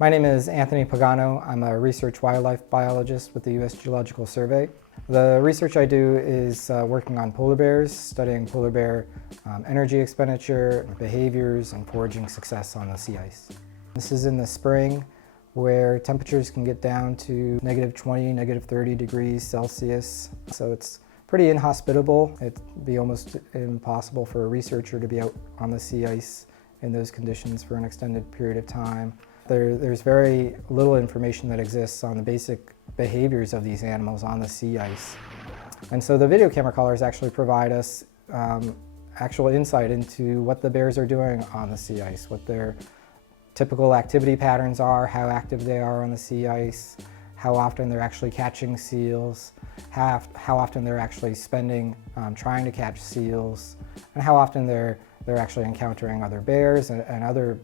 My name is Anthony Pagano. I'm a research wildlife biologist with the U.S. Geological Survey. The research I do is working on polar bears, studying polar bear energy expenditure, behaviors, and foraging success on the sea ice. This is in the spring where temperatures can get down to -20, -30 degrees Celsius. So it's pretty inhospitable. It'd be almost impossible for a researcher to be out on the sea ice in those conditions for an extended period of time. There's very little information that exists on the basic behaviors of these animals on the sea ice. And so the video camera collars actually provide us actual insight into what the bears are doing on the sea ice, what their typical activity patterns are, how active they are on the sea ice, how often they're actually catching seals, how often they're actually spending trying to catch seals, and how often they're actually encountering other bears and other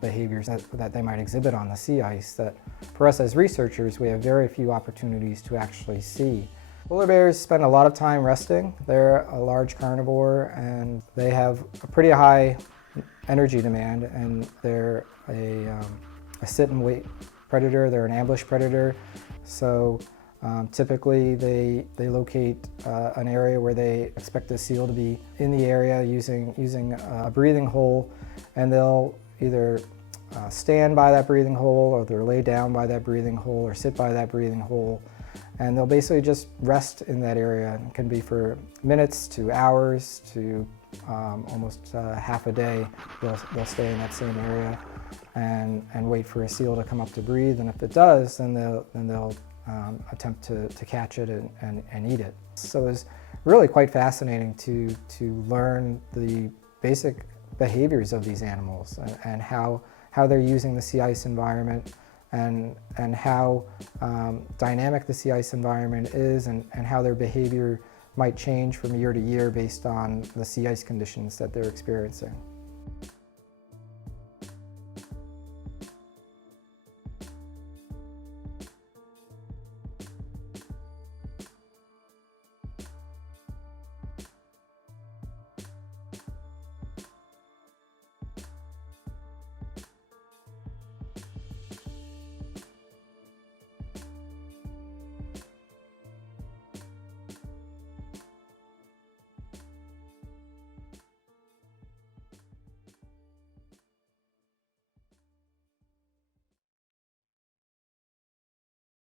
behaviors that they might exhibit on the sea ice that, for us as researchers, we have very few opportunities to actually see. Polar bears spend a lot of time resting. They're a large carnivore and they have a pretty high energy demand, and they're a sit and wait predator. They're an ambush predator. So typically they locate an area where they expect a seal to be in the area using a breathing hole, and they'll either stand by that breathing hole, or they'll lay down by that breathing hole, or sit by that breathing hole, and they'll basically just rest in that area. It can be for minutes to hours to almost half a day. They'll stay in that same area and wait for a seal to come up to breathe, and if it does, then they'll attempt to catch it and eat it. So it's really quite fascinating to learn the basic behaviors of these animals and how they're using the sea ice environment and how dynamic the sea ice environment is, and how their behavior might change from year to year based on the sea ice conditions that they're experiencing.